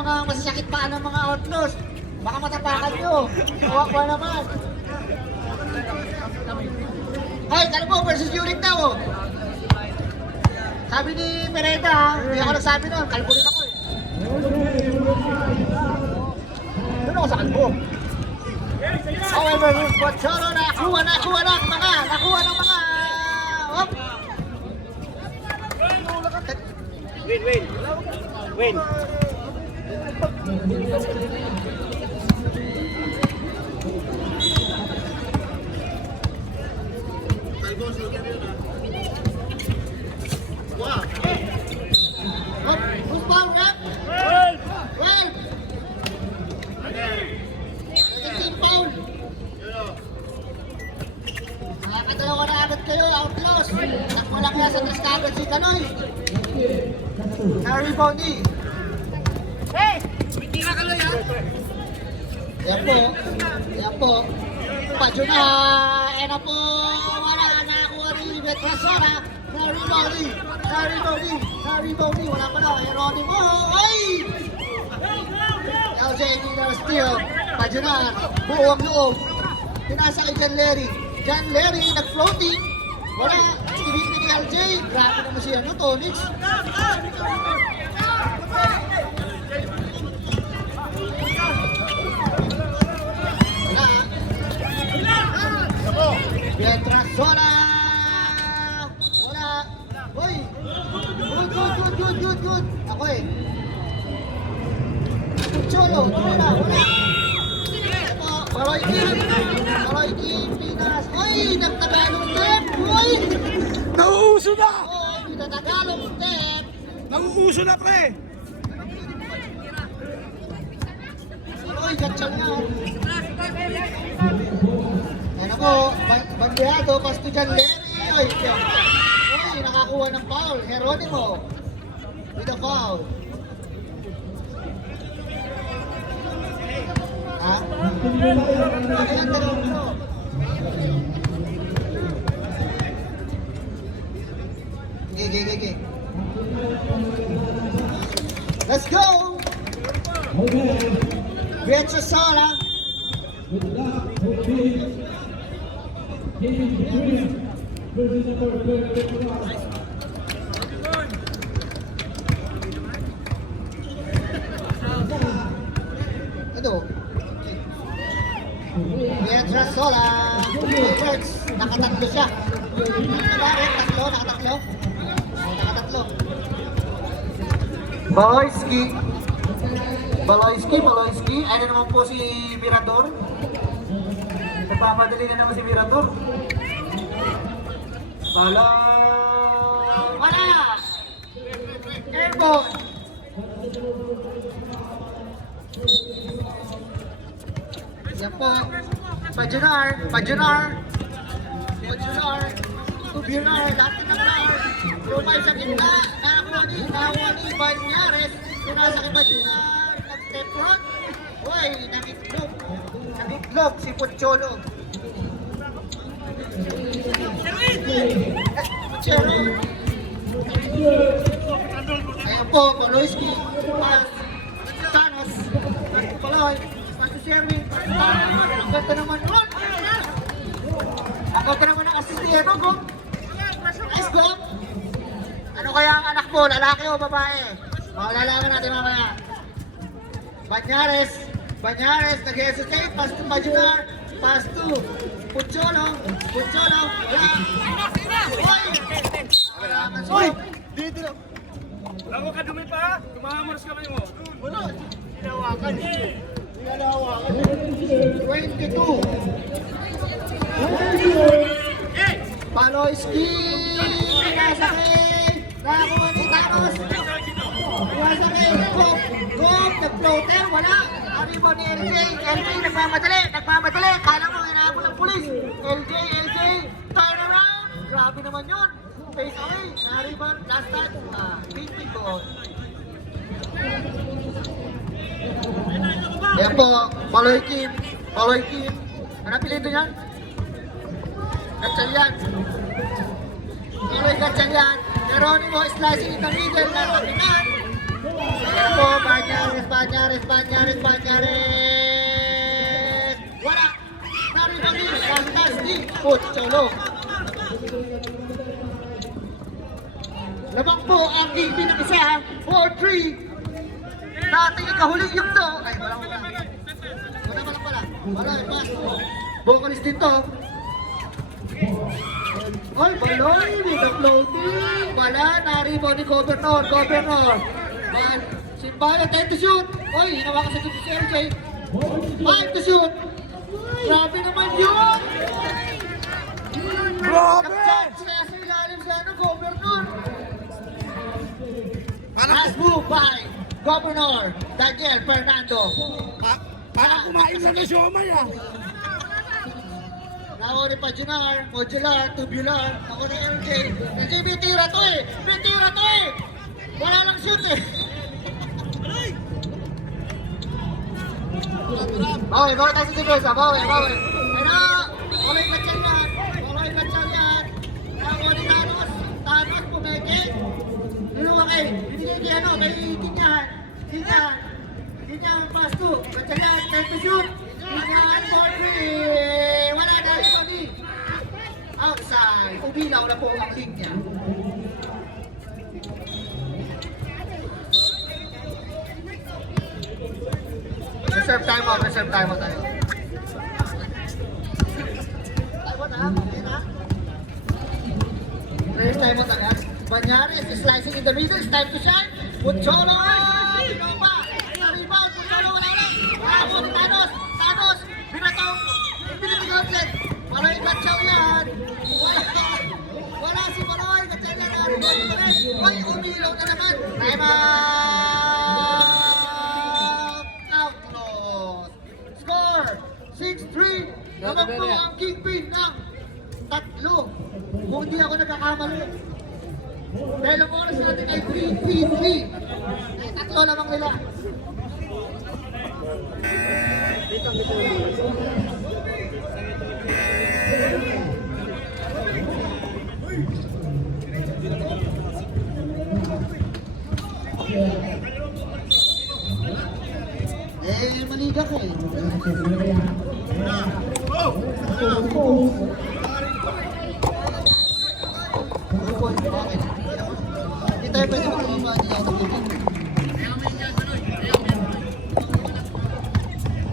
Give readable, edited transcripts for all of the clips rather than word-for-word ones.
mga masasakit pa ng mga outlaws. Baka matapakan nyo. Kawawa naman. Ay, Calvo versus Yurik daw. Sabi ni Pereda, hindi ako nagsabi nun. Calvo rin ako eh. Doon ako sa Calvo. However, yung Pocholo nakuha ng mga. Hop! Win. Wow! Hop! Who's foul, rep? Well! Team foul! Nakakadalawa na agad kayo, outlaws! Takbo lang kaya sa tres kagad si Kanoy! Na-reboundy! Hey! Hindi na kaloy ha? Yan po. Padyo na! Ena po! Wala! Nakakuha ni Betrasona! Na-reboundy! Wala pa na! Geronimo! Ay! LJ Miller steal! Padyo na! Buo ang loob! Pinasa kay John Larry! John Larry nag-floating! Wala! Tinignan ni LJ! Grabe naman siya no, Tonix! Betrasona! Wala! Hoy! Good! Ako eh! Cholo! Wala! Ito! Baroy Kim! Pinas! Hoy! Nagtagalong step! Hoy! Nauuso na! Hoy! Nagtagalong step! Nauuso na pre! Hoy! Gatsan nga! Ano po, Bandeado, pasto dyan, Lenny! Uy, nakakuha ng foul, Geronimo! With a foul. Ha? Ayan, dalawang bro. Okay. Let's go! Betrasona! Ito. Betrasona. Works. Nakatatlo siya. Nakatatlo. Baloyski. Ano naman po si Mirador? Nagpapadali na naman si Mirador. Wala! Airborne! Yan po. Pajunar. Tubular. Lahat ng nar. Rumay sa gitna. Nakakuha ni Banyares. Pinasa kay Pajunar. Nag-step front. Uy, nagitlog si Pocholo. Ayan po, Baloyski, Sanos, Paloy, Sherwin, ang ganda naman nun! Ang ganda naman ng asistero ko! Nice go! Ano kaya ang anak mo, lalaki o babae? Malalaman natin mamaya. Banyares, nag-hesitate, pass to Bajunar, pass to Pucholo, wala! Hoy! Dito! Bago ka dumi pa, tumahamoras ka mo. Wala! Hinawakan. 22! Baloyski! Nasakay! Nakakuha ni Thanos! Nasakay! Gop! Nag-floater! Wala! Arribo ni LJ! LJ nagmamadali! Kala mo hinahabol ng pulis! LJ! Turn around! Grabe naman yun! Face away! Arribo! Last time! Ping goal! Ayan po! Paloy Kim! Ano apelido niyan? Gatchalian! Paloy Gatchalian! Geronimo slicing in the middle na Robinan! Ayan po! Banyares! Banyares. Wala. Narito din. Lantas ni Pocholo. Lamang po ang kingpin ng isa. 4-3. Dating ikahuling yung to. Ay, walang wala. Wala. Wala, pass. Vocalist dito. Ay, baloy. With the floating. Wala, naribo ni Governor. Simbaya, 10 to shoot. Oy, hinawa ka sa shoot si RJ. 5 to shoot. Grabe naman yun. Nag-chance kaya sa ilalim sa Governor. Last move by Governor Daniel Fernando. Para kumain na siomay ah. Ako ni Pajunar, modular, tubular. Ako ni LJ. LJ, bitira to eh. Wala lang shoot eh. Bawi tayo sa Tigresa. Bawi. Ano? Wala yung katsyan yan. Ako ni Thanos, pumeke. Luluwa kay, binigay kay ano, kay Kinyahan, pass to. Katsyan yan, time to shoot. Kinyahan, 4-3. Wala dahil kami. Outside. Umilaw na po ang linya. Reserve time out tayo. Time out na. Raise time out agad. Banyares is slicing in the middle. It's time to shine. Pucholo! Pinova! Rebound! Pucholo! Wala lang! Ako ni Thanos! Binatong outlet! Maloy Gatsaw yan! Wala si Maloy! Gatsaw yan! Ay, umilaw na naman! Time out! Outlaws! Score! 6-3! Naman po ang kingpin ng tatlo. Kung hindi ako nagkakamali. Dahil ang oras natin ay 3-3. Ay, tatlo lamang nila. Maliga ka eh. Hindi tayo pwede magkakama niya ako dito.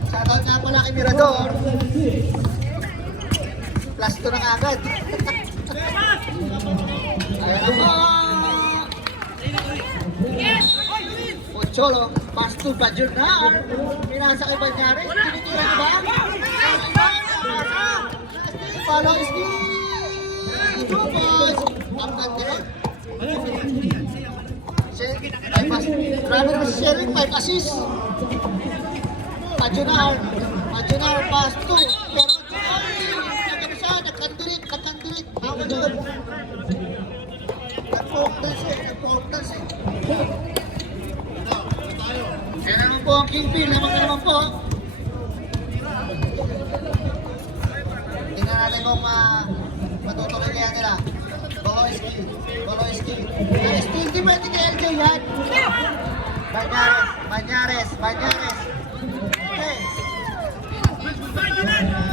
Shoutout nga pala kay Mirador. Plus 2 na agad. Ayan ako. Pocholo, pass to Bajunar. Pinasa kay Banyares. Tinitira na ba? Follow is two points. Ang ganda. Grabe na si Sherwin, 5 assist. Pajunar pass to. Pero nagkandirit. Ako dyan. Nag-portals eh. Yan naman po ang kingpin. Naman po. Tingnan natin kung matutuloy kaya nila. Baloyski. Still di pwede kay LJ yan. Banyares. Okay.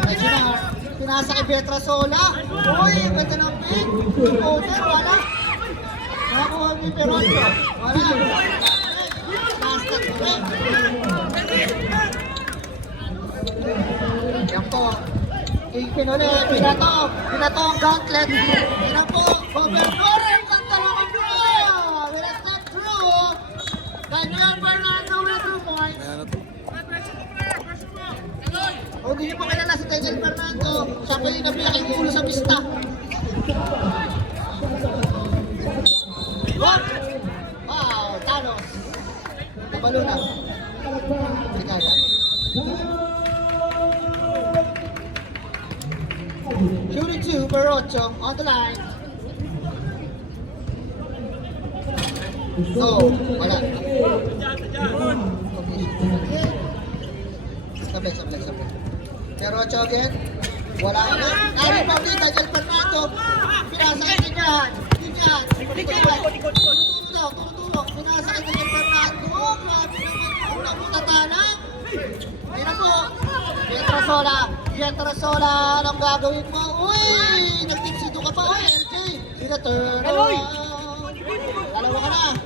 Pajunar. Pinasa kay Petrasola. Uy, ganda ng pin. Order, wala. Nakakuha ni Peroncho. Wala. Basket break. Yan po. Kingpin ulit. Pinato ang gauntlet. Yan po. Governor. Ang ganda naman po. That's not true. Daniel Fernando with 2 points. O hindi niyo pa kilala si Daniel Fernando. Siya pa yung nabiyaking ulo sa pista. What? Wow, Thanos. Nabalo na. Sigada. Shooting 2, Barocho on the line. So, wala. Sabi. Barocho again. Wala na. Ari Pauli, Daniel Fernando. Pinasa kay Kinyahan. Tulong. Pinasa kay Daniel Fernando. Oh, grabe naman. Napunta tayo. po. Pietrasola, anong gagawin mo? Uy! Nagtipsido ka pa, uy, LJ! Pinaturn around. Dalawa ka na.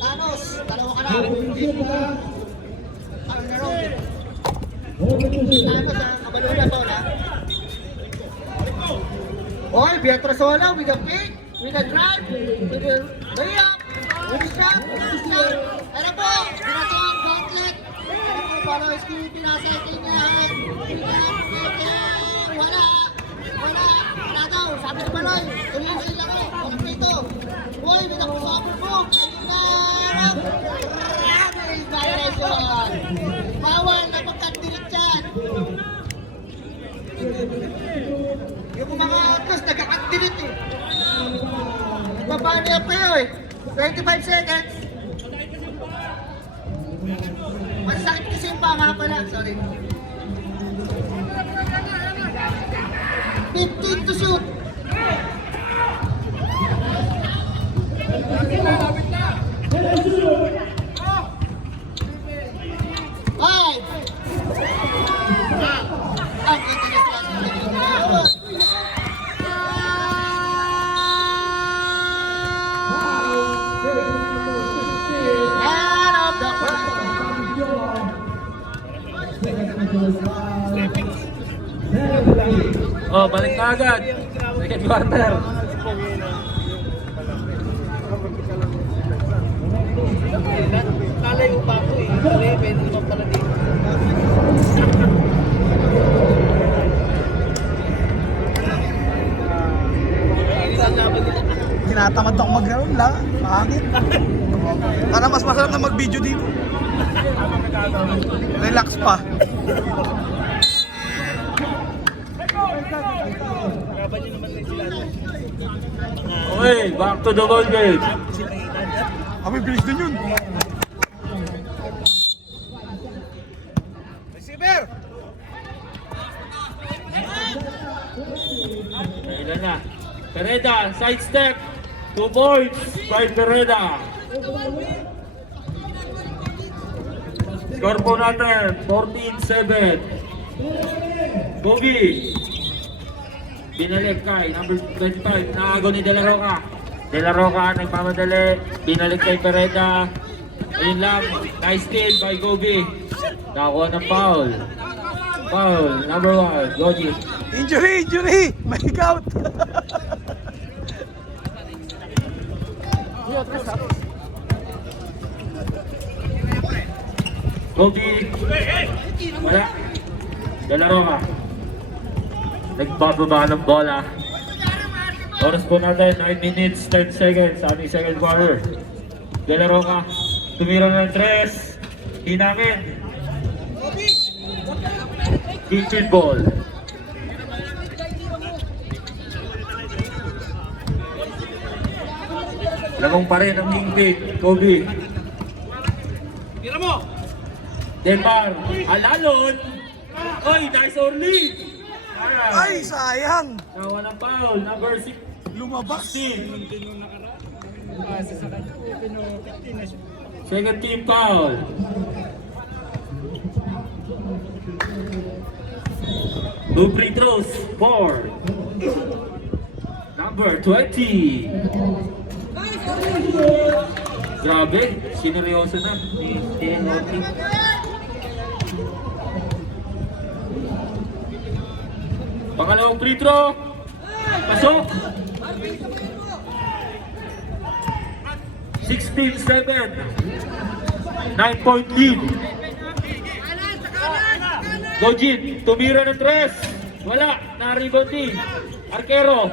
Thanos, dalawa ka na. Turn around. Thanos, kabalo na ba, wala? Oy, Pietrasola with a pick, with a drive, with a layup, with a shot, Ano po? Binato ang gauntlet. Ano po, Paloyski, pinasetting niya. Wala daw. Sabi ni Paloy, tuloy-tuloy lang eh. Walang dito. Boy, may nakusapor mo. Parang release violation. Bawal na pagkandilit yan. Yung mga outlaws, nagkakandilit eh. Nagpapani up kayo eh. 25 seconds. Masakit kasi yung panga pala. Sorry. 15 to shoot. Five. Ang titigas lang. And of the first. Oh, balik na agad. Second quarter. Lalayo pa ako eh. Pwede naman pala dito. Tinatamad ako mag-round lang. Pangit. Para mas masarap na mag-video dito. Relax pa. Okay, back to the ball game. Kami bilis din yun. Ilan na? Pereda, side step. 2 points by Pereda. Score po natin, 14-7. Bogey. Binalik kay number 25, naago ni De La Roca. De La Roca nagmamadali, binalik kay Pereda. Ayun lang, nice steal by Gobi. Nakakuha ng foul. Foul, number 1, Gogi. Injury! May out. Gogi. Wala. De La Roca. Nagbababa ng bola. Oras po natin, 9 minutes, 10 seconds sa aming second quarter. De La Roca, tumira ng 3. Hinangin. Kick ball. Lamang pa rin ang kingpin, Kobe. Tira mo! Demar, alalon. Oy, nice early. Ay, sayang. Nawa ng foul, number 6. Lumabas. Second team foul. Two free throws, 4. Number 20. Grabe, sineryoso na. Pangalawang free throw. Pasok. 16-7. 9-point lead. Gojin, tumira ng 3. Wala, na-rebound din. Arquero.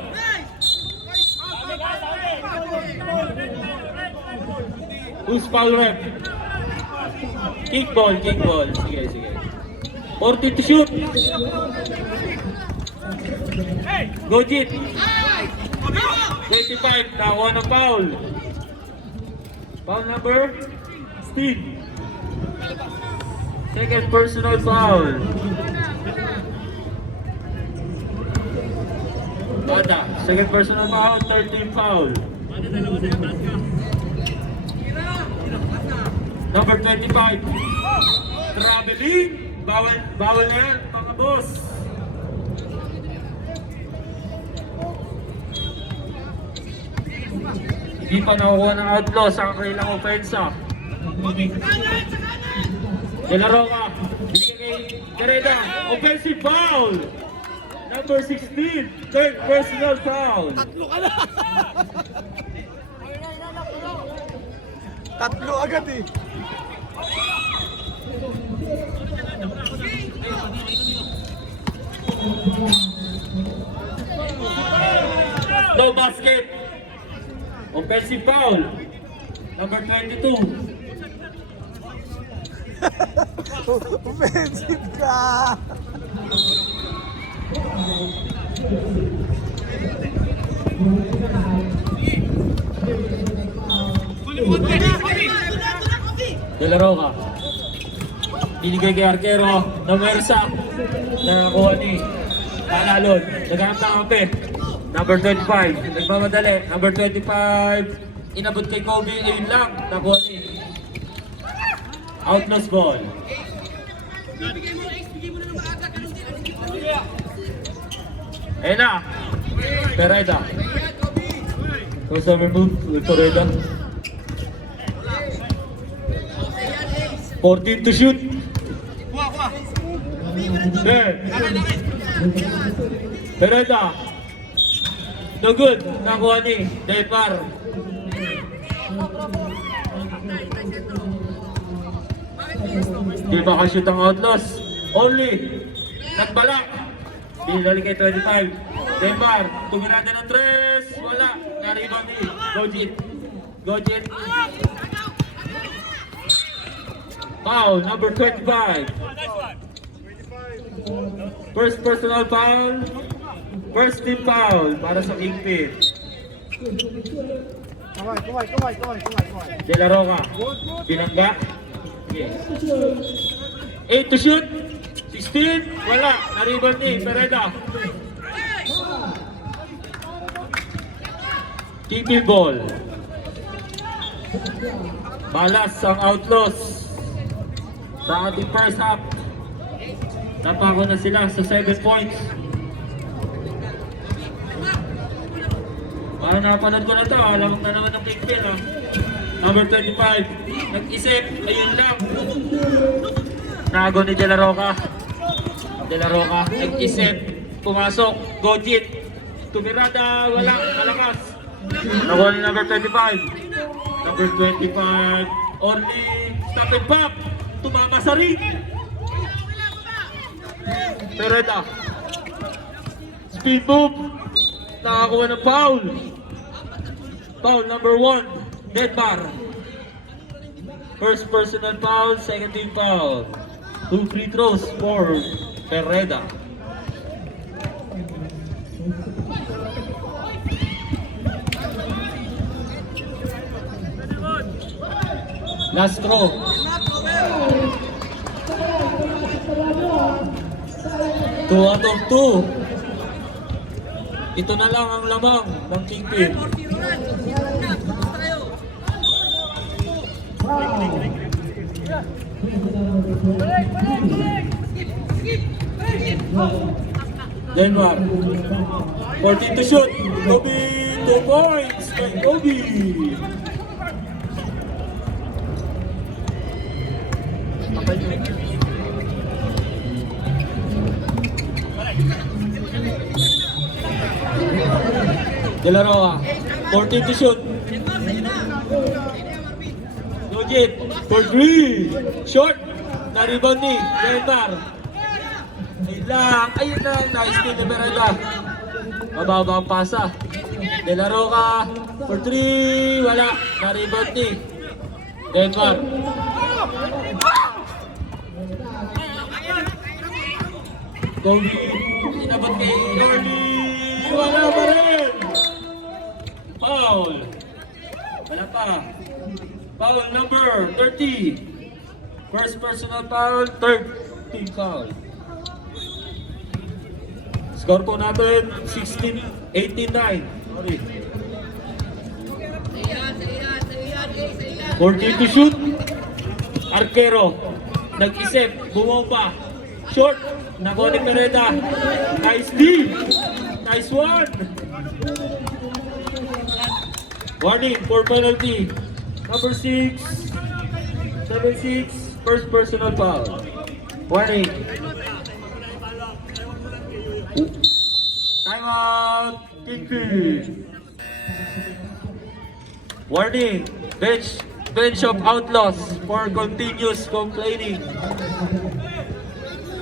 Who's foul rep? Kick ball. Sige. 40 to shoot. Gojin. 25, nakuha ng foul. Foul number? Steve. Second personal foul. Bata, second personal foul, third team foul. Number 25, traveling Bawal na yan, mga boss. Hindi pa nakukuha ng outlaws ang kailang ofensa. De La Roca, binigay kay Gareda, offensive foul! Number 16, third personal foul. Tatlo agad eh. No basket. Offensive foul. Number 22. Offensive ka. De La Roca. Binigay kay Arquero na Mersa. Nakakuha ni Talalon. Naghanap ng kape. Number 25. Nagmamadali. Number 25. Inabot kay Kobe. Ayun lang. Nakuha ni Outlaws ball. Ayun na. Pereda. Crossover move with Pereda. 14 to shoot. There. Pereda. No good. Nakuha ni Delpar. Di ba ka-shoot ang Outlaws? Only. Nagbalak. Binalik kay 25. Delpar. Tumirada ng 3. Wala. Naribang ni Gojit. Gojit. Foul, number 25. First personal foul. First team foul para sa Kingpin. Kumay. De La Roca. Binangga. Sige. 8 to shoot. 16. Wala. Naribang ni Pereda. Kingpin ball. Balas ang Outlaws. Sa ating first half, napako na sila sa 7 points. Parang napanood ko na ito, alam na naman ng Kingpin. Number 25, nag-isip, ayun lang. Nago ni De La Roca. De La Roca, nag-isip, pumasok, Gojit. Tumirada, wala, malakas. Nago ni number 25. Number 25, only stop and pop. Tumama sa ring. Pereda. Speed move. Nakakuha ng foul. Foul number 1. Delpar. First personal foul, second team foul. 2 free throws for Pereda. Last throw. 2 out of 2. Ito na lang ang lamang ng Kingpin. Denmark. 14 to shoot. Kobe, 2 points kay Kobe. De La Roca, 14 to shoot. Gojit, for 3. Short. Na-rebound ni Delpar. Ayun lang. Nice steal ni Pereda. Mababa ang pasa. De La Roca, for 3. Wala. Na-rebound ni Delpar. Kobe, inabot kay Gordy. Wala pa rin. Foul. Wala pa. Foul number 30. First personal foul, third team foul. Score po natin 18-9. Sorry. 14 to shoot. Arquero. Nag-isip. Bumomba. Short. Nakuha ni Pereda. Nice D. Nice one. Warning for penalty. Number 6. 7-6. First personal foul. Warning. Timeout. Kingfish. Warning. Bench of outlaws for continuous complaining.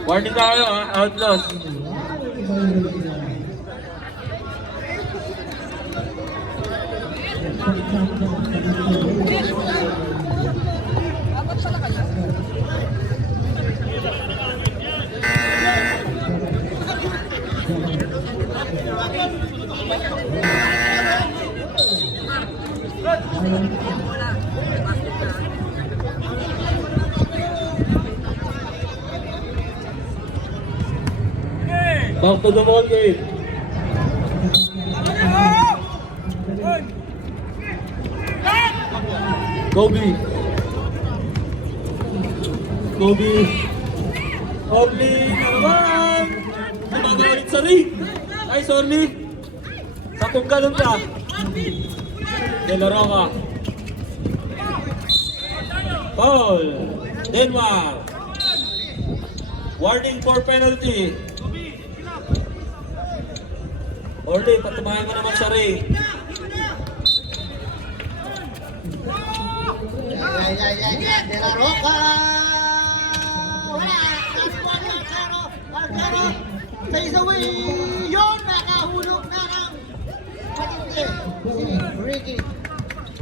Warning kayo ha, outlaws. Back to the ball game. Kobe. Orly na naman. Gumagalit sa ring. Nice Orly. Sakong ganun ka. De La Roca. Foul. Denmark. Warning for penalty. Orly, patumahin mo naman sa ring. Yan. De La Roca! Wala! Arcaro! Face away! Yun! Nakahulog na ng matindi. Si Ricky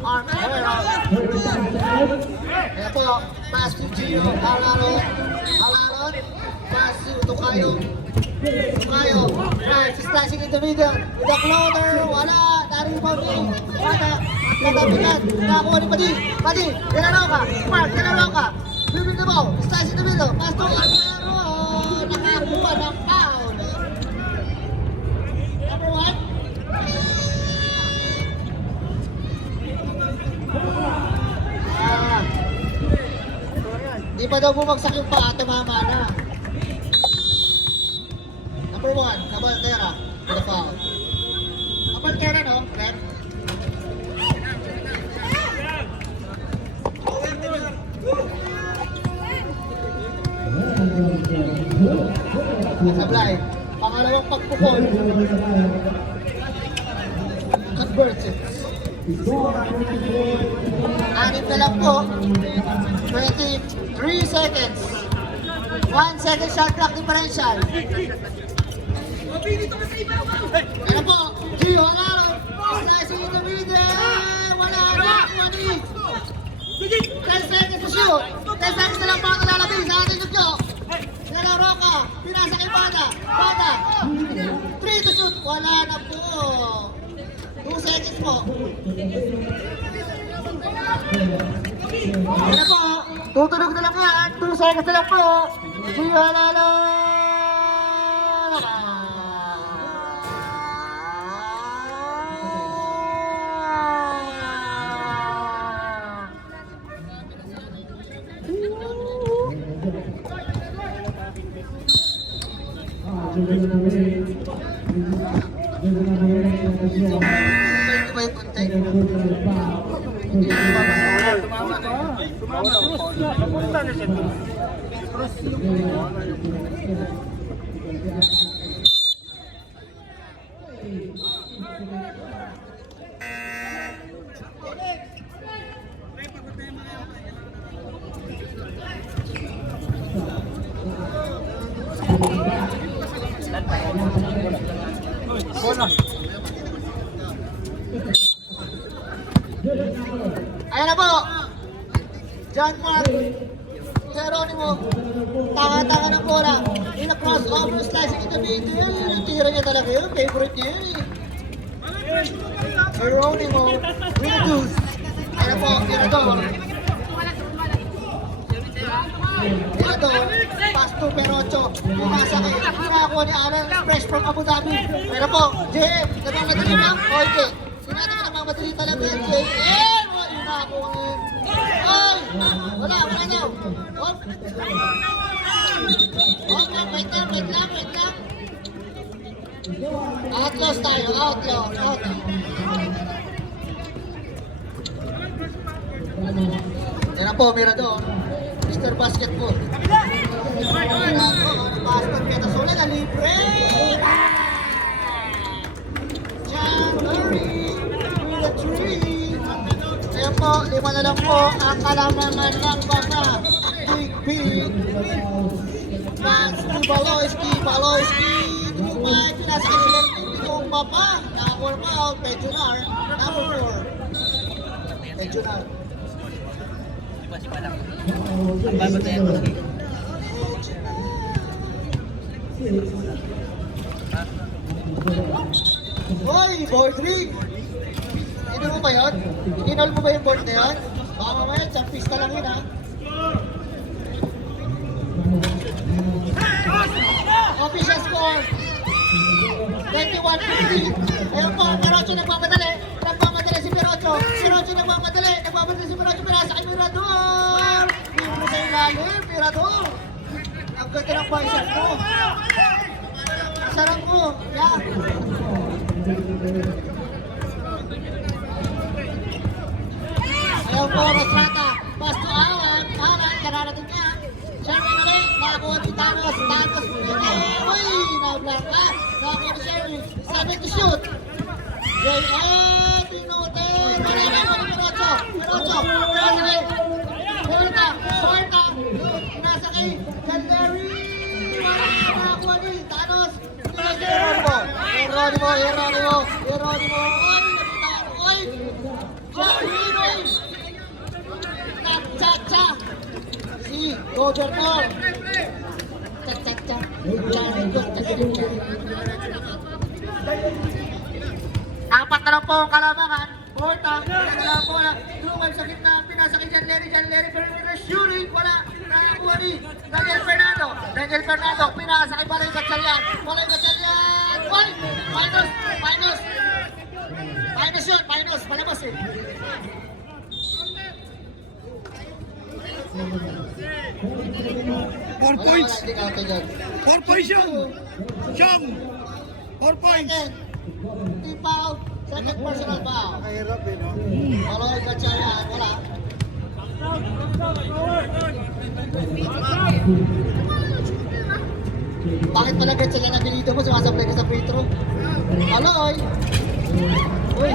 Arcaro. Kaya po, pass to Gio. Halaron. Pass to Tocayo. Right, slicing in the middle. With the floater, wala. Dari Pablo. Pada. Katabilan. Nakakuha ni Padi. De La Roca. Moving the ball. Slicing in the middle. Pass to Arcaro. Nakakuha ng foul. Number 1. Di pa daw bumagsak yung paa, tumama na. Number 1, Cabaltera, for the foul. Cabaltera, no? Red. Sablay, pangalawang pagpupol. Converts it. 6 na lang po. 23 seconds. 1 second shot clock differential. Ano po? Gio Alaro. Slicing in the middle. Wala na. 10 seconds to shoot. 10 seconds na lang po ang nalalabing sa ating nagyo. De La Roca. Pinasa kay Bada. 3 to shoot. Wala na po. 2 seconds po. Ano po? Tutunog na lang yan. 2 seconds na lang po. Gio Alaro. Ayan na po. John Mark Geronimo. Tanga-tanga ng bola. In a crossover, slicing in the middle. Yung tira niya talaga yun. Favorite niya yun eh. Geronimo. Reduce. Ayan na po. Mirador. Pass to Perocho. Pumasa kay nakakuha ni Alan. Fresh from Abu Dhabi. Pero po, JM. Nagmamadali na. Okay. Sinata ka nagmamadali talaga. JM. Yun na ako. Ay! Wala daw. Okay. wait lang. Outlaws tayo, outlaws. Yan na po, Mirador. Mr. Basketball. Pastor Petasola na libre! John Murray with a tree. Ayan po, 5 na lang po ang kalamangan ng baka. Big. Mas ni Baloyski. Dumay, pinasa ka sila ng baba. Naka-warm out, Pejunar. Number 4. Pejunar. Ang babatayan mo lagi. Hoy, board ring! Hindi mo ba yun? Inol mo ba yung board na yun? Baka mamaya, champis ka lang yun ha. Official score! 21-50. Ayun po, Perocho nagmamadali si Perocho. Nagmamadali si Perocho. Pinasa kay Mirador! Libre sa ilalim, Mirador! Ang ganda ng bicep mo. Ang sarap mo. Yan. Ayun po, Rosrata. Pass to Alan. Kararating niya. Sherwin ulit. Nakakuha si Thanos. Uy, nablangka. Nakakuha ni Sherwin. 7 to shoot. J.A. Pinutin. Perocho. Porta. Pinasa kay Caldery. Wala. Nakakuha ni Thanos. Geronimo. Oy, Sherwin. Cha. Si Governor. Cha. Apat na lang po ang kalamangan. Porta. Kaya lang po na lumal sa gitna. Pinasa kay John Larry. Pero shooting. Wala. Nakakuha ni Daniel Fernando. Pinasa kay Baloy Gatchalian. Uy! Minus. Palabas eh. 4 points. Hindi counted yan. 4 points yun. Siyam. 4 points. Team foul. Second personal foul. Mahirap eh, no? Baloy Gatchalian. Wala. Bakit pala Gatchalian ang binito mo? Sumasablay ka sa free throw. Baloy. Uy.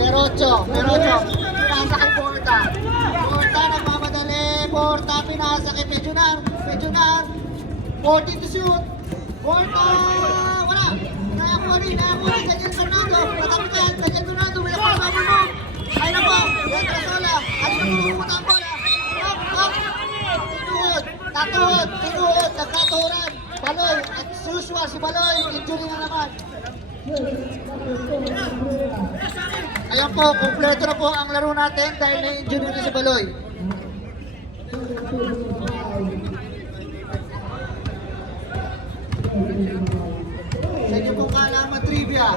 Perocho. Pinasa kay Porta. Nagmamadali. Porta pinasa kay Pejunar. 14 to shoot. Porta. Wala. Nakakuha ni Daniel Fernando. Matapit ka yan. Daniel Fernando. May napasabi mo. Ay na po. Yan Trasola. Ay na pumunta ang bola. Up. Tinuhod. Nagkatuhuran. Baloy. At usual si Baloy. Injury na naman. Ayan po, kompleto na po ang laro natin dahil na-injury na si Baloy. Sa inyo pong kaalaman trivia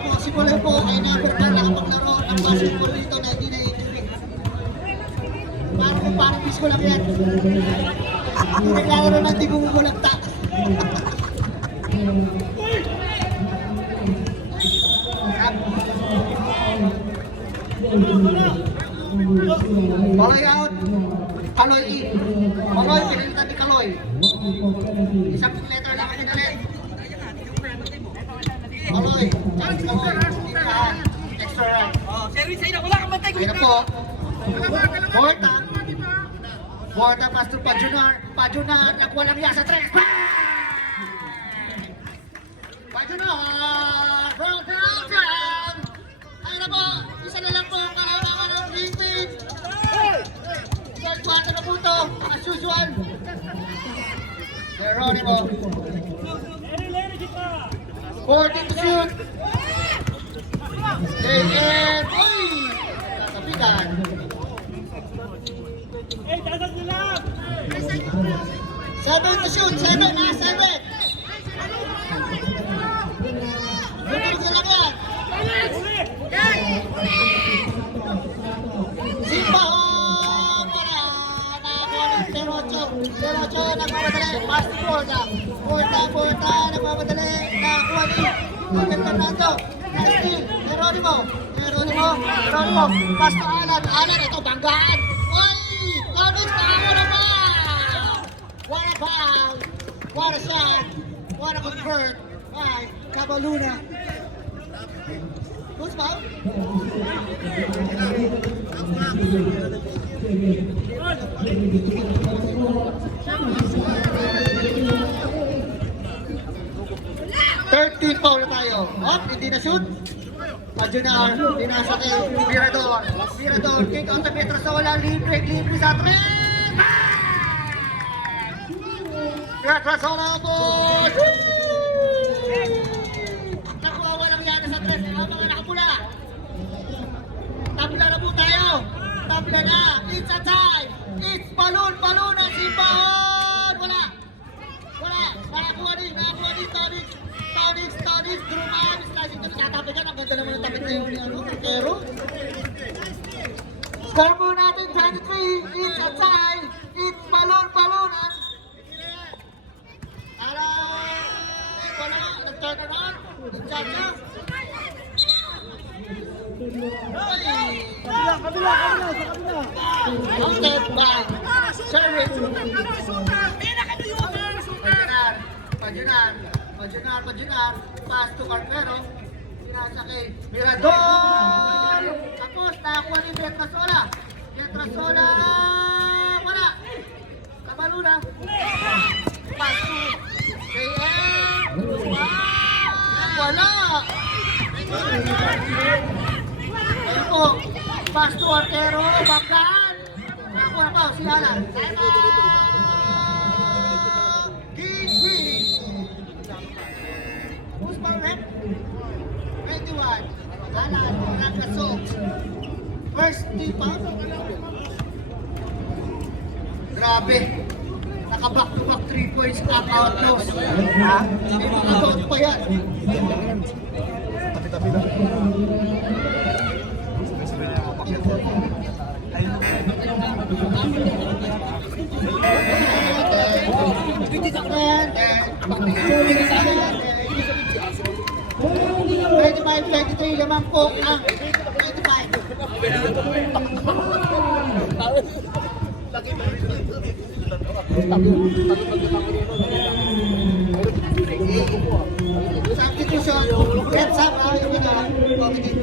po, si Baloy po ay never pa nakapaglaro ng basketball dito na hindi na-injury. Parang disco lang yan. Hindi naglalaro na hindi bumubulagta. Baloy out. Kaloy in. Baloy, pinilitan ni Kaloy. Isang letter lang ang inalit. Baloy, chance Kaloy. Tirahan. Extra run. Ayun na po. Porta pass to Pajunar. Nakuha lang yan sa 3. Pajunar. Brown. Ayun na po. Isa na lang po ang kalamangan ng Green Team. Third quarter na po ito. As usual. Geronimo. 14 to shoot. David. Uy! Tatapikan. 7 to shoot. 7. Bumilig na lang yan. Simba. Para. Nakakuha ng pero 8, nagmamadali, pass to Porta, nagmamadali, nakakuha ni Jordan Fernando, nice steal, Geronimo, pass to Alan, ito, banggaan, oy, Onyx, nakakuha na ba? What a foul, what a shot, what a convert, ay, Cabaluna. Who's foul? 13 foul na tayo. Hindi na shoot. Adjunar, dinasa kay Mirador, kick out ng Pietrasola, libre sa 3! Pietrasola ball! Nakuha, walang yana sa 3, ang mga nakapula. Tabla na po tayo. Tabla na. It's a tie. It's balloon ang Simbahon. Wala. Nakakuha din. Tonics. Druman. Slicing to. Tatapikan. Ang ganda naman ng tapit na yun. Pero. Score po natin 23. It's a tie. It's balloon. Wala. Nag-turn around. Nag-chacha. Counted by Sherwin. Pajunar. Pass to Carpero. Pinasa kay Mirador. Tapos nakakuha ni Pietrasola. Wala. Cabaluna. Pass to kay wala. Ayun po, pass to Artero, banggaan. Nakuha pa, si Alan. Who's foul rep? 21. Alan, nag-assault. First team foul. Grabe. Naka-back-to-back 3 points knock out close. Ha? May mga out pa yan. Tabi lang. $25, $23, lamang po ang substitution, gets up, yung committee.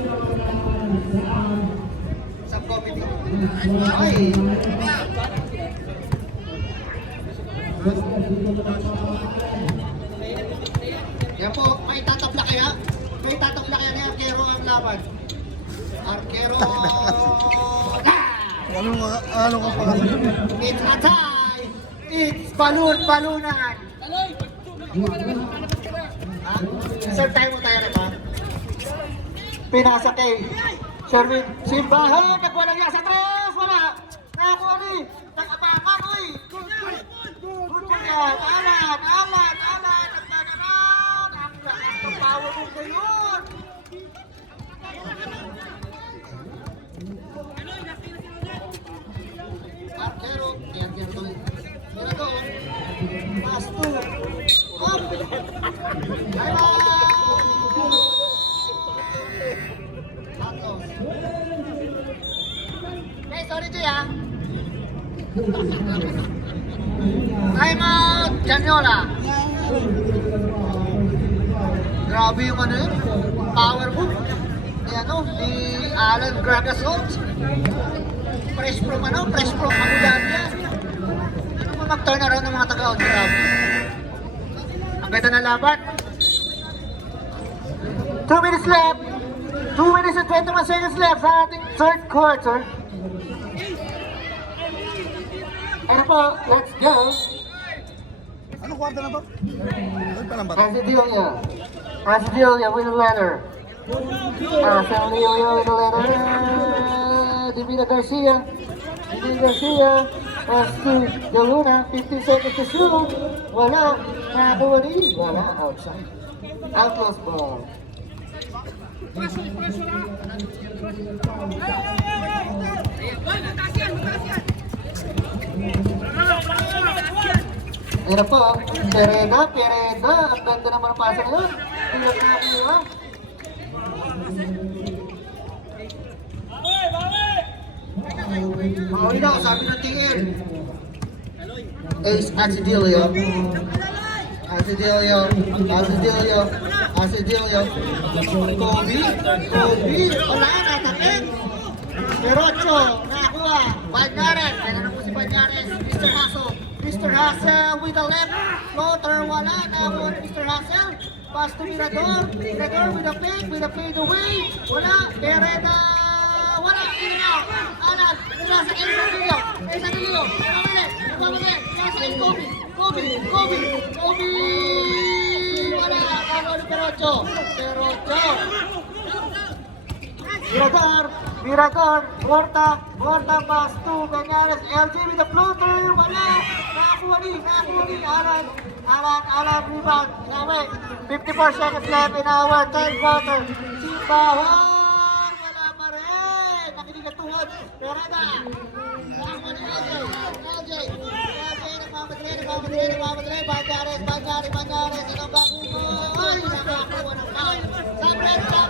Subcommittee. Ay! Yan po, may tatabla kaya? May tatabla kaya ni Arquero ang laban. Arquero! Ano ka pa? It's a tie! It's balunan! Ha? Serve tayo mo tayo na ba? Pinasa kay Sherwin Simbahon! Nagwalang yan sa tres! Wala! Nakakuha ni! Nakapakan! Uy! Good yan! Alan! Nagtanaran! Ang lakas ng power move na yun! Arquero! Yan to. Pass to! Up! Santos! Okay, sorry Jay ha! Time out! Janyola! Grabe yung ano yun, power move ni Alan Gragasol. Fresh from Abu Dhabi yan. Ano mo mag-turn around ng mga taga-out? Grabe. Ang ganda ng laban. 2 minutes left. 2 minutes and 21 seconds left sa ating third quarter. Ano po, let's go. Ano kwarta na to? Doon pa lang ba? Brasilia with a letter. Brasilia with a letter. Divina Garcia. Pass to De Luna. 15 seconds to shoot. Wala. Nakakuha rin. Wala. Outside. Outlaws ball. Yan po, Pereda. Ang ganda naman ang pasa na yun. Tingnan na ako yun, ha? Mauli na, sabi ng tingin. Ace Acidilio. Kobe, wala, natakip. Perocho, nakakuha. Banyares, kaya na po si Banyares. Mr. Hassel with the left. Floater, wala, nakakuha ni Mr. Hassel. Pass to Mirador. Mirador with a fade away. Wala, Pereda. Wala, in and out. Alan, nasa Ace Acidilio. Nagpamali. Nasa Ace Kobe. Wala, nakakuha ni Perocho. Mirador, Horta, pass to Banyares, LJ with the floater, wala, nakakuha ni Alan, rebound, Nawe, 54 seconds left in our third quarter, Simbahan, wala pa rin, nakinig ang tuhod, Pereda, nakakuha ni LJ, nagmamadali, Banyares, ilang bago mo, ay, nakakuha ng foul, Sabrina,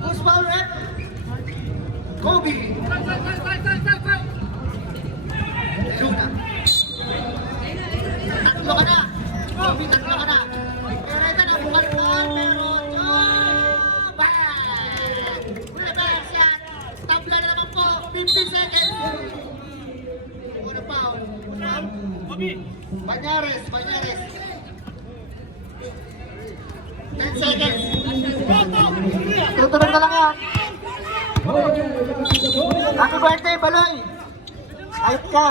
who's foul rep? Kobe. Luna. Tatlo ka na. Kobe, tatlo ka na. Pereda na bukan mo. Bang! Reverse yan. Tabla na naman po. 50 seconds. Una foul. Banyares. 10 seconds. Tutunog na lang yan. Happy birthday, Baloy! Ayot ka.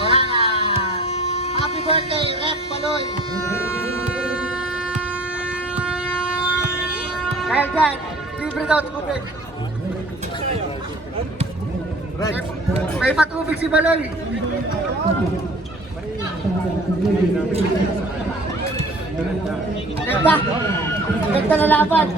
Wala na. Happy birthday, Rep Baloy! Kaya dyan, libre daw tubig. May patubig si Baloy. Ganda na laban.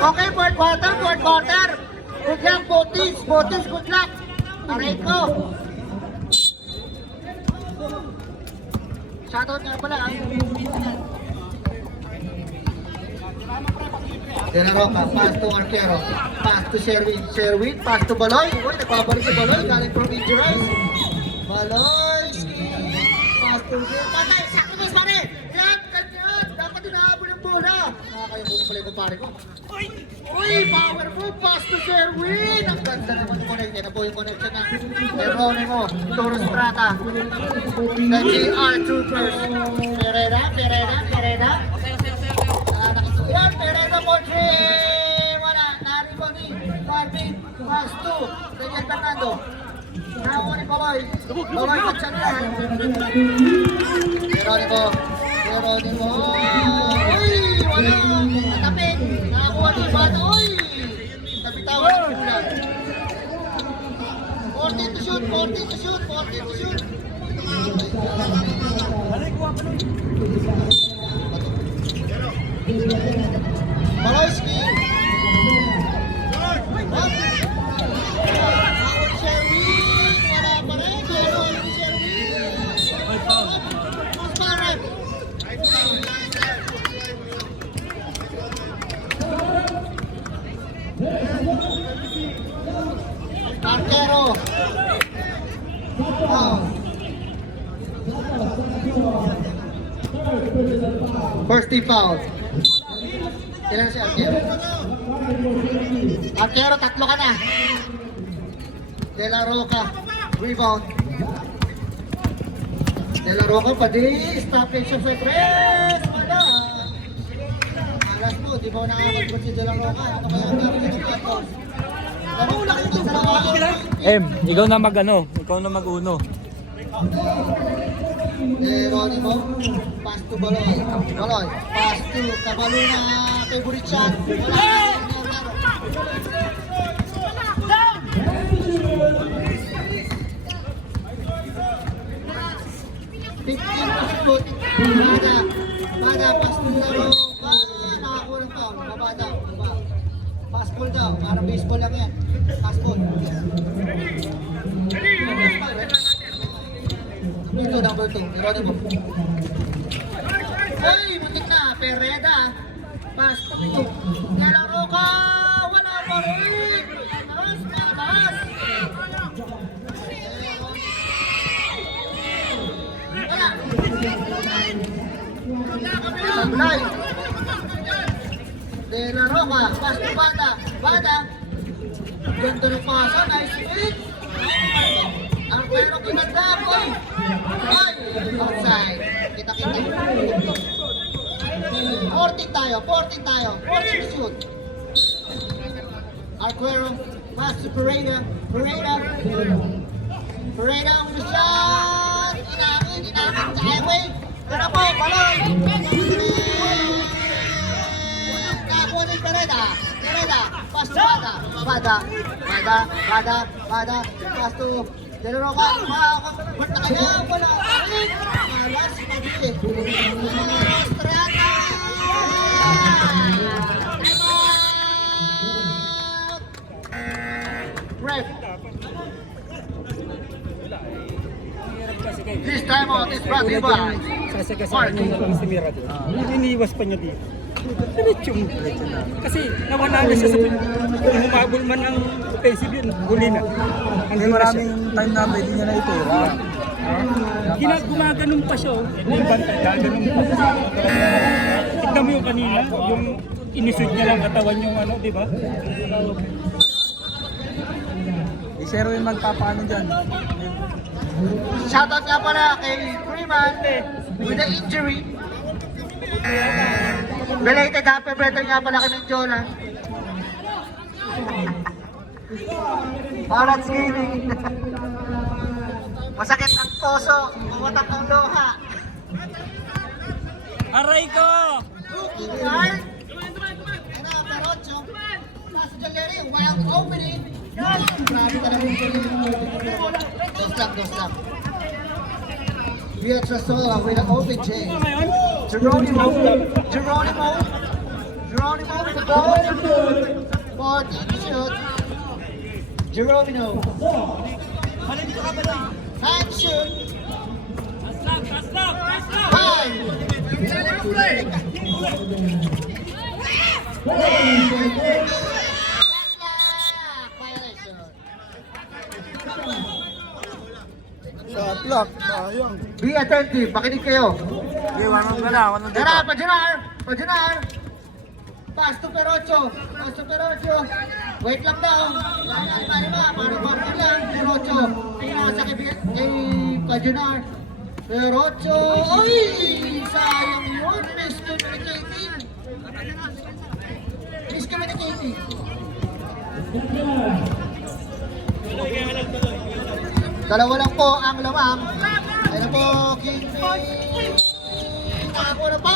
Okay, fourth quarter. Good luck, Botis, good luck. Aray ko. Shoutout nga pala, De La Roca, pass to Arquero, pass to Sherwin, pass to Baloy. Uy, nagpapalik si Baloy, galing from injuries. Baloy, pass to Patay, sacrifice pa rin. Yan, ganyan. Dapat inahabol ng bola. Nakakayabulong pala yung kumpare ko. Uy, powerful pass to Sherwin. Ang ganda naman connect. Yan na po yung connection na Geronimo, Toro Strata. The GR Troopers. Pereda. Nakisuyan, Pereda Moche. Wala, naripo ni Marvin. Pass to Daniel Fernando. Nakakuha ni Baloy. Baloy Pachanyan. Geronimo. Uy, wala. Matapit. Nakakuha ni Bata. Uy. Nabitawan ng bulan. 14 to shoot. Baloyski. Sherwin. Wala pa rin. Arquero. First team foul. Ilan si Arquero? Arquero, tatlo ka na. De La Roca, rebound. De La Roca, padi, stoppage siya sa press. Wala. Alas mo, di ba nakakapagpag si De La Roca? Ano kaya ang gagawin ng Patos? Ganun lang ito sa ikaw na ikaw na mag-uno. Geronimo, pass to Baloy. Baloy, pass to Cabaluna, favorite shot. Bada, pass to Laro. Nakakuha ng foul. Baba. Pass ball daw, parang baseball lang yan. Pass ball. Number 2, Geronimo. Ay, butik na, Pereda. Pass to Nalaro ka! Wala pa rin! Taas! Sablay! De La Roca, pass to Bada. Ganda ng pasa, nice hit! Ang pero kinanda, boy! Ay! Outside! Kita-kita. 14 tayo. 14 to shoot. Arquero, pass to Pereira with the shot! Inangin sa highway! Pero po, Baloy! Nakakuha ni Pereda, pass to Bada, pass to De La Roca, ba't na kaya? Wala! Malas, pag-ibig! Strata! Ref! This time out is brought to you by Sasagasahan niya na lang si Mira doon. Iniiwas pa niya dito. Diretso mo. Kasi nawala na siya sa humabol man ang offensive yun. Huli na. Hanggang Maraming time na pwede niya na itira. Gumaganon pa siya. Ito yung bantay. Gaganon pa. Tignan mo yung kanina. Yung inisud niya lang katawan yung ano, di ba? Zero yung magpapaano dyan. Shoutout nga pala kay Freeman with the injury. Belated happy birthday nga pala kay Jola. Parats gaming. Masakit ang puso, umatak ang luha. Aray ko! Ano, Perocho. Nasa Jaleri, wild opening. Grabe talaga yung Dos lang. Pietrasola with an open change. Geronimo with the ball. 14 shoot. Geronimo. Hand shoot. Five. Shot lock. Sayang. Be attentive, makinig kayo. Okay, wanong ka na. Wanong dito. Tara, Pajunar! Pass to Perocho. Wait lang daw. Lima, parang lang. Perocho. Pinasa kay Pajunar. Perocho. Ay! Sayang yun. Miscommunicating. Dalawa lang po ang lamang. Ayun po, King Nakakuha na pa.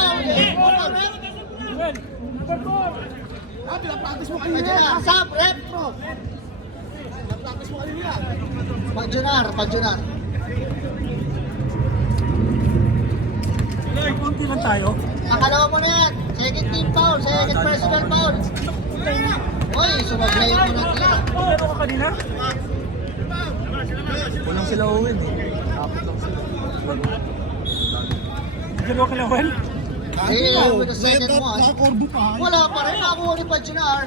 Sab, rep. Pagjunar. Kunti lang tayo. Nakalawa mo na yan. Second team foul, second personal foul. Uy, sumaglayan mo na tira. Ano ka kanina? Walang sila uwin eh. Apat lang sila. Dalawa ka lawan? With the second one. Wala pa rin. Nakakuha ni Pajunar.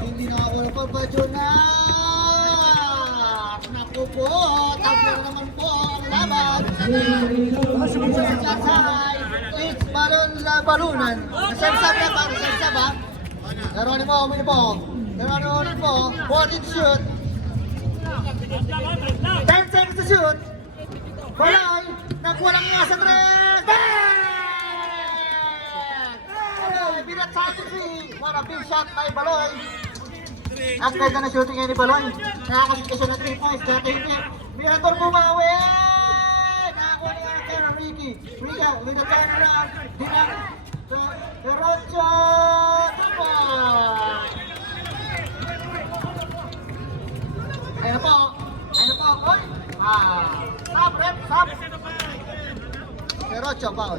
Hindi nakakuha pa Pajunar. Naku po. Tapos naman po ang laban. It's balunan. Nasensab na pa. Nasensab ha. Geronimo, Minipong. 14 shoot. 10 seconds to shoot. Baloy. Nakuha lang nga sa 3. Bang! Baloy, binat sa atin si. What a big shot by Baloy. Ang ganda na shooting ngayon ni Baloy. Nakakasip siya ng 3 points. Dati hindi. Mirador bumawi! Nakakuha ni Arthur Ricky. Rica, with the turnaround. Dinang. Perocho! Diba? Ayun po. Ayun po. Oy! Stop, rep. Stop. Perocho, foul.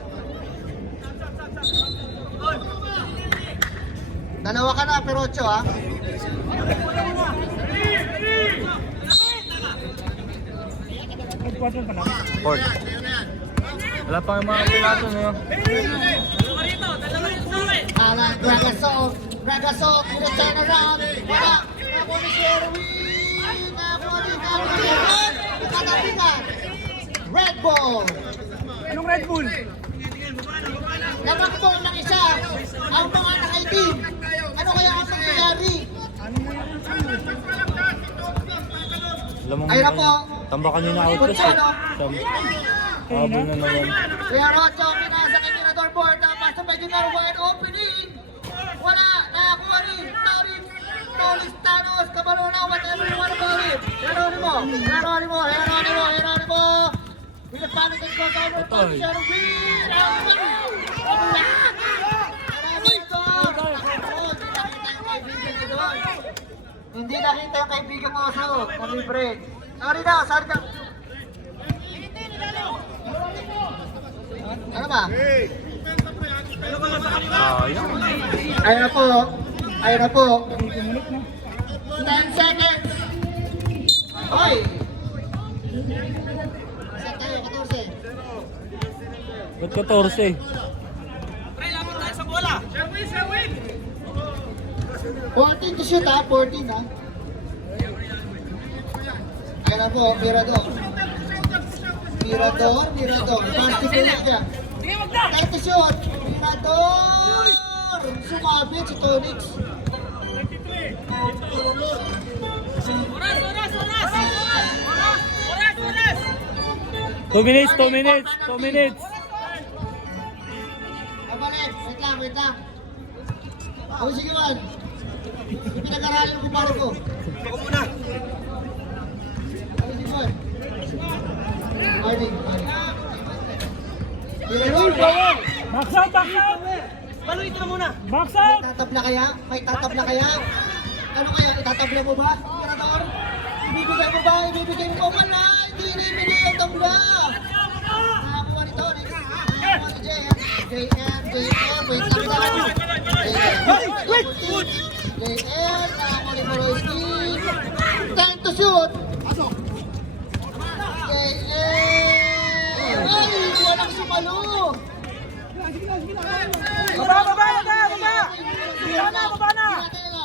Dalawa ka na, Perocho, ha? Nag-quarter pa na. Port. Wala pa yung mga pinato nyo. Alan Bragasol, with a turnaround. Wala. Nakuha ni Sherwin. Nakuha ni Carmen. Nakatapitan. Red Bull. Anong Red Bull? Namakbo ng isa. Ang mga naka-team. Ano kaya ang nangyayari? Alam mo Ayun na po. tambakan nyo na outlet eh. Habol na naman. Kuya Rocho, pinasa kay Mirador board. Tapos sa Beginar, wide opening. Wala. Nakakuha ni Tolis Thanos. Kabalona, whatever you want about it. Geronimo. With a panic and crossover from Sherwin. Hindi nakita yung kaibigan mo sa libre. Sorry na. Ano ba? Ayun na po. 10 seconds. Hoy! Saan tayo? 14. Ba't 14? 14 to shoot, ha? 14, ha? Ayun na po, Mirador. Pasti ko na siya. 10 to shoot. Mirador! Sumabit si Tonix. Two minutes. Kabalik, wait lang. O sige man. Pinag-aralan ko pare ko. Ako muna. O sige man. Arvin. Box out! Baloy ka muna! Box out! May tatabla kaya? Ano kaya? Itatabla mo ba? Mirador? Ibibigay mo ba? Wala! Hindi ibibigay ang tabla! Nakakuha ni Tony. Nakakuha ni JM. Wait lang daw. JM, nakakuha ni Borowski. Time to shoot! JM! Ay! Walang sumalo! Baba na!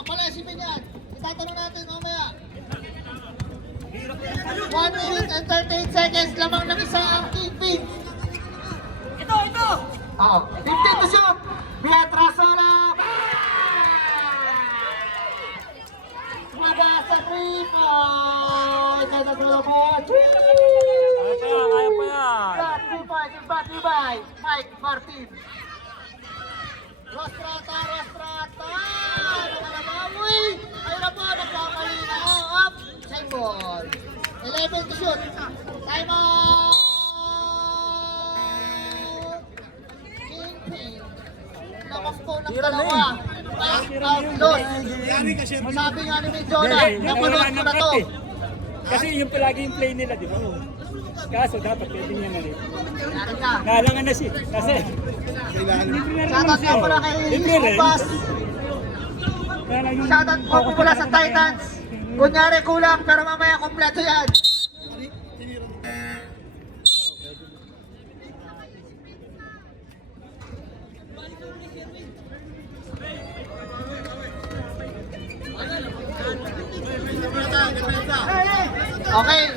Palasipin yan. Itatanong natin mamaya. 1 minute and 38 seconds lamang ng isa ang kingpin. Ito! Oo. 15 to shoot. Beatrasola. Maga sa 3 points. Kaya nagulong po. Kaya pa yan. That 3 points is brought to you by Mike Martin. Rostrata! Nakalabawi! Ayun na po, nagkakalina. Up! Same ball. 11 to shoot. Time out! Kingpin. Lakas po ng dalawa. Outlaws. Sabi nga ni Jonah, napanood ko na to. Kasi yung palagi yung play nila, di ba? Kaso dapat pwede niya na rin. Yari ka. Kailangan na siya. Kasi Shoutout nga pala kay Kumpas. Shoutout po mula sa Titans. Kunyari kulang pero mamaya kompleto yan. Okay.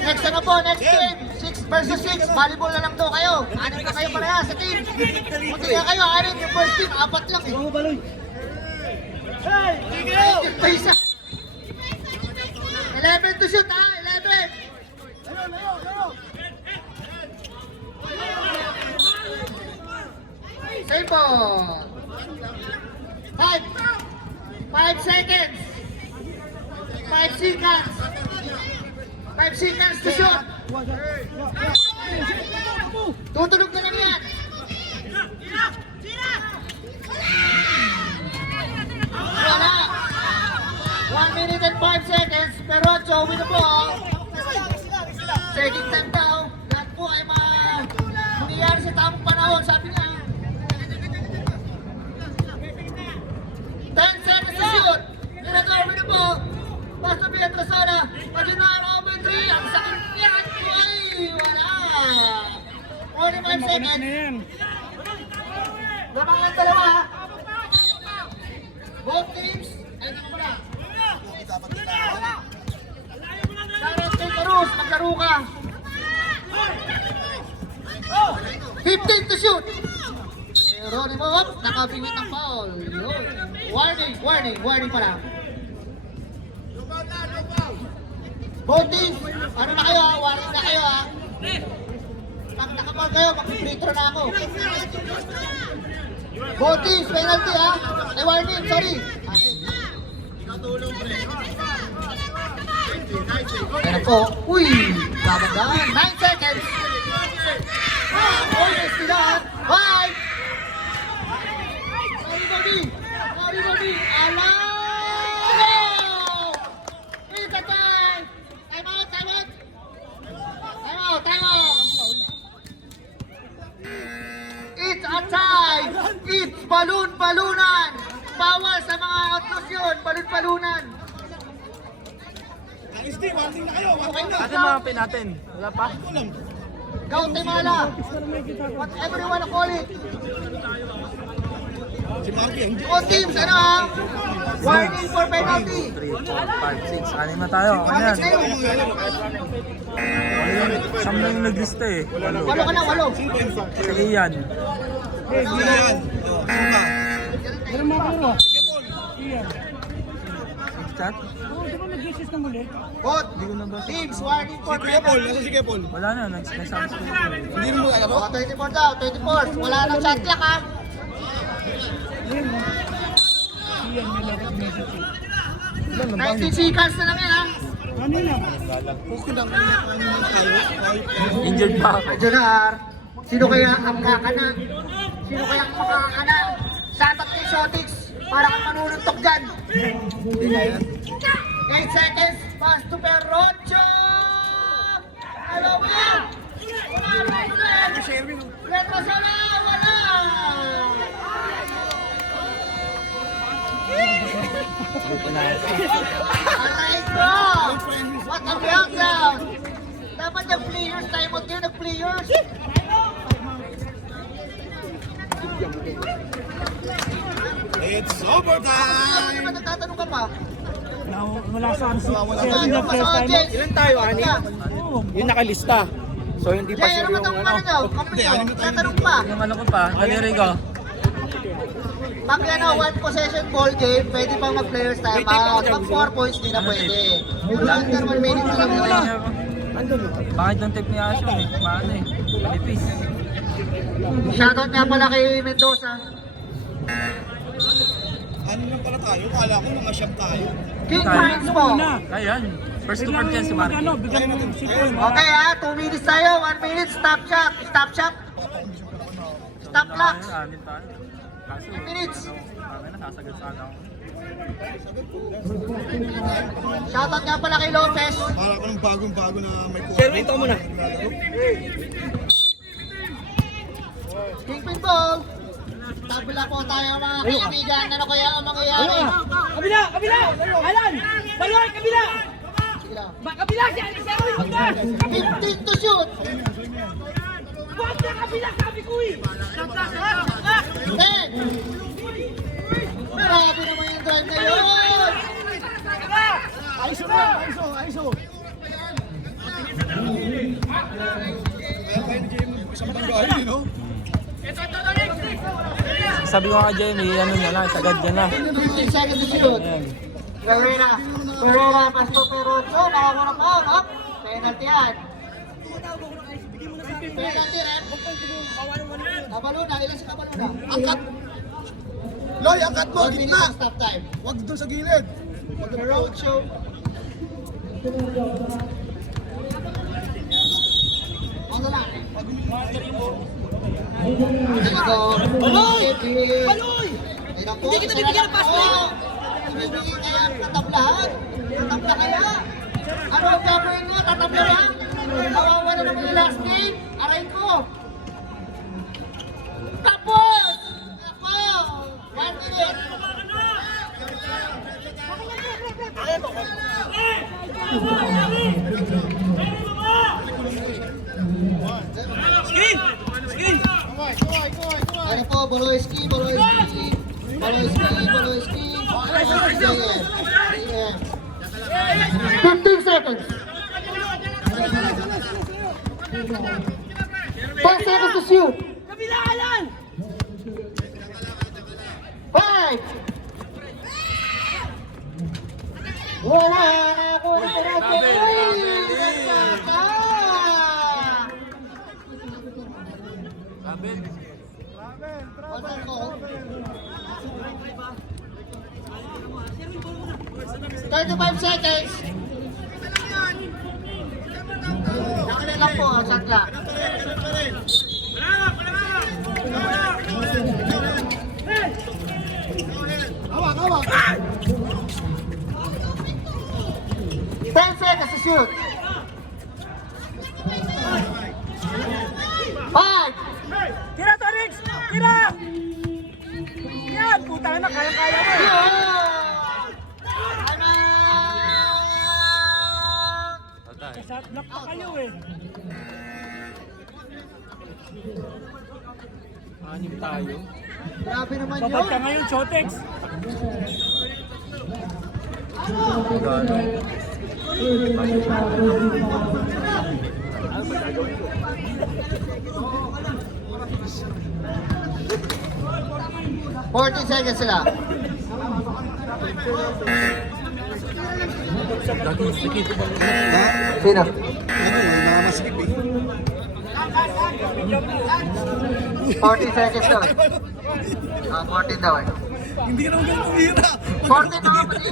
Next ano po, next game. 6 versus 6. Volleyball na lang to kayo. 6 na kayo parehas sa team. Buti nga kayo, 6 yung first team. 4 lang eh. Hey! Pa isa. 11 to shoot ha, 11. Save ball. 5. 5 seconds. 5 seconds. 5 seconds to shoot. Tutulog na lang yan. Wala. 1 minute and 5 seconds. Pero Joey na po. Second time daw. Lahat po ay mangyayari sa tamang panahon. Sabi niya. 10 seconds to shoot. Joey na po. Basta Pietrasona. Paginahan over 3. Ang sakit niya. Ay, wala. 45 seconds. Lamang ang dalawa. Both teams. Ay, naku pala. Carlos kay Carus, maglaro ka. 15 to shoot. Ronimo, nakabingit ng foul. Yun. Warning pala. Both teams, ano na kayo, warning na kayo ha. Pag nakapal kayo, mag-free throw na ako. Both teams, penalty ha. Ay, warning, sorry. Kaya po, uy, babandaan. 9 seconds. Always silang. 5. Sorry, Bobby. Allow! It's a time. Time out. It's a tie. It's balunan. Bawal sa mga outlaws yun. Balun-balunan. Okay na. Ate mga pin natin. Wala pa? Go, Timala. Whatever you wanna call it. All teams, ano ha? Warning for penalty. 3, 4, 5, 6. Anim na tayo. Ano yan? Kapit kayo. Siyam na yung naglista eh. Walo ka na, walo. Si Ian. Chat? Both teams, warning for penalty. Wala na. Nagsabi sa Oh, 24 daw, 24. Wala nang shot clock ha. 19 seconds na lang yan ha. Injured pa ako. Jonar, sino kaya ang kakana? Sino kaya ang makakana? Shoutout kay Shotix para kang manununtok dyan. 8 seconds, pass to Perrocho! Hello mo yan! Retrasala, wala! Aray ko! What a breakdown! Dapat yung players, time out yun, nag-players! It's overtime! Ano ba nagtatanong ka pa? Wala sa akin. Ano pa sa Jay? Ilan tayo, Ani? Yung nakalista. So hindi pa Jay, sure ano ba yung itong ano daw? Kampiyo, tatanong pa. Yung ano ko pa, daliri ko. Pag yan one possession ball game, pwede pang mag-players time out. Pag 4 points, di na pwede. Under 1 minute na lang yun. Bakit yung tape ni Asho eh? Paano eh? Lipis. Shoutout nga pala kay Mendoza. Ano lang pala tayo? Kala ko mga siyam tayo. King Pines po. Ayan. First to chance si Marky. Okay ha, 2 minutes tayo, 1 minute, stop shot. Stop clock. Anin tayo. Kaso, 10 minutes. kami nasasagad sana ako. Shoutout nga pala kay Lopez. Para ko ng bagong-bago na may kuha. Sir, ito muna. Kingpin ball. Tabula po tayo mga kaibigan. Ano kaya ang mangyayari? Kabila! Alan! Baloy! Kabila! Sige lang. Kabila siya! Siya ko yung mag 15 to shoot. Huwag na kabila! Sabi ko eh! 10. Grabe naman yung drive na yun. ISO! Isang bagay, no? Sabi ko nga Jamie, ano niya na, sagad niya na. 15 seconds to shoot. Pereira, Pasto Perrocho, nakakunang pa, up. Penalty yan. Penalty rin. Kabaluna, ilan si Kabaluna? Angkat. Loy, angkat mo, 1 minute gitna. ang stop time. Huwag doon sa gilid. The road show. Ano lang? Baloy! Baloy! Hindi kita bibigyan ng pass play! Bibigyan kaya tatablahan? Tatabla kaya? Ano ang gagawin mo? Tatabla ba? Kawawa na naman yung last game? Aray ko! Tapos! Ako! 1 minute! Ano po, Baloyski, Baloyski, Baloyski, Baloyski, 15 seconds. 10 seconds to shoot. 5. Wala na ako na What's call? 35 seconds. Nakala lang po, satla. Hawak, hawak. 10 seconds to shoot. 5. Tira, Torix! Tira! Yan, puta na, kaya-kaya mo. Shot block pa kayo eh. Anim tayo. Grabe naman yun. Babad ka ngayon, Chotex. $40 seconds sila. Sino? Nakamaskip eh. 40 seconds daw eh. 14 daw eh. Hindi ka naman ganun kumira. 14 na nga pati.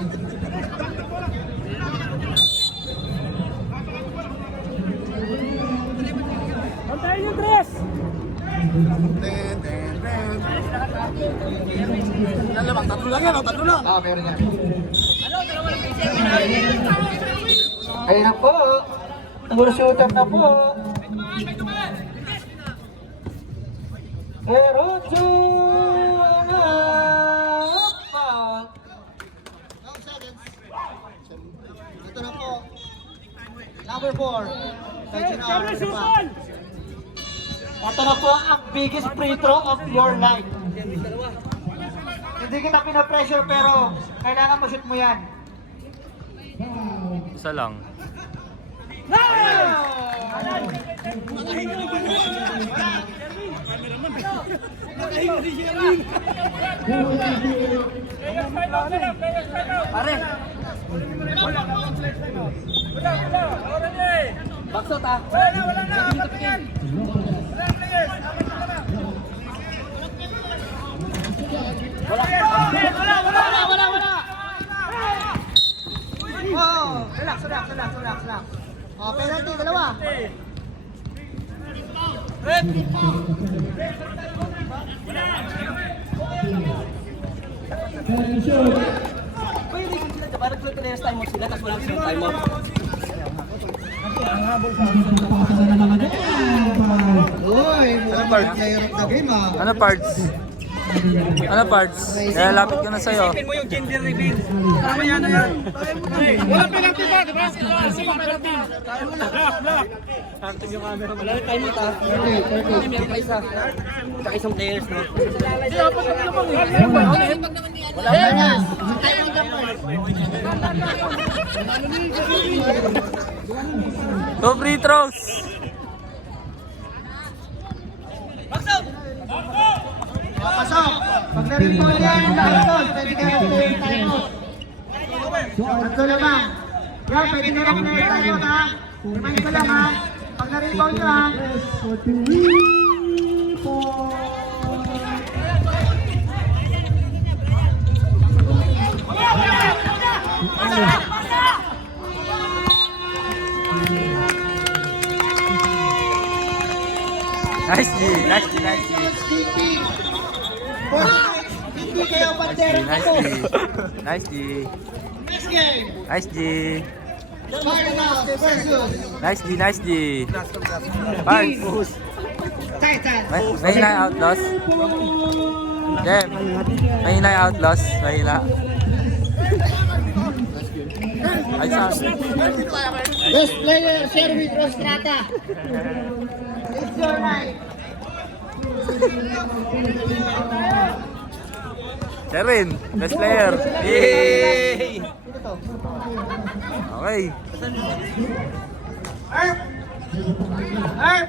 Antayin yung dress! Yan lamang, tatlo lang yan, oh, tatlo lang. Meron yan. Ayun na po. Puro shooter na po. Meron na pa. Ito na po. Number 4. Ito na po ang biggest free throw of your life. Hindi kita pinapressure pero kailangan mo shoot mo yan. Isa lang. Pare! Baksot ah! Wala na! Wala! Oh, relax. Oh, penalty, dalawa. Pwede sila, parang sila na time out sila, tapos wala silang time out. Uy, mukhang mahirap na game ah. Ano parts? Ano parts? Kaya lapit ko na sa'yo. Isipin mo yung gender reveal. Tama yan na yan. Walang penalty ba? Diba? Sino penalty? Block. Active yung camera. Wala yung time out ah. 30. Meron pa isa. Tsaka isang players no? Wala na. Two free throws. Pasok. Pag narinig mo yan, pwede ka na play tayo. Ito naman. Yan, pwede na lang play tayo ha. Remind ko lang ha. Pag narinig mo nyo ha. Team 46, hindi kayo bandera Nice ako. G. Nice G. Next game, Nice G. Cardinals versus Nice G. Nice G. Pards. Titan. Mahina yung Outlaws. Jem. Mahina yung Outlaws. Mahina. Ay, sa... Best player, Sherwin Rostrata. It's your night. Sherwin, best player. Yay! Sino to? Okay. Erp! Erp!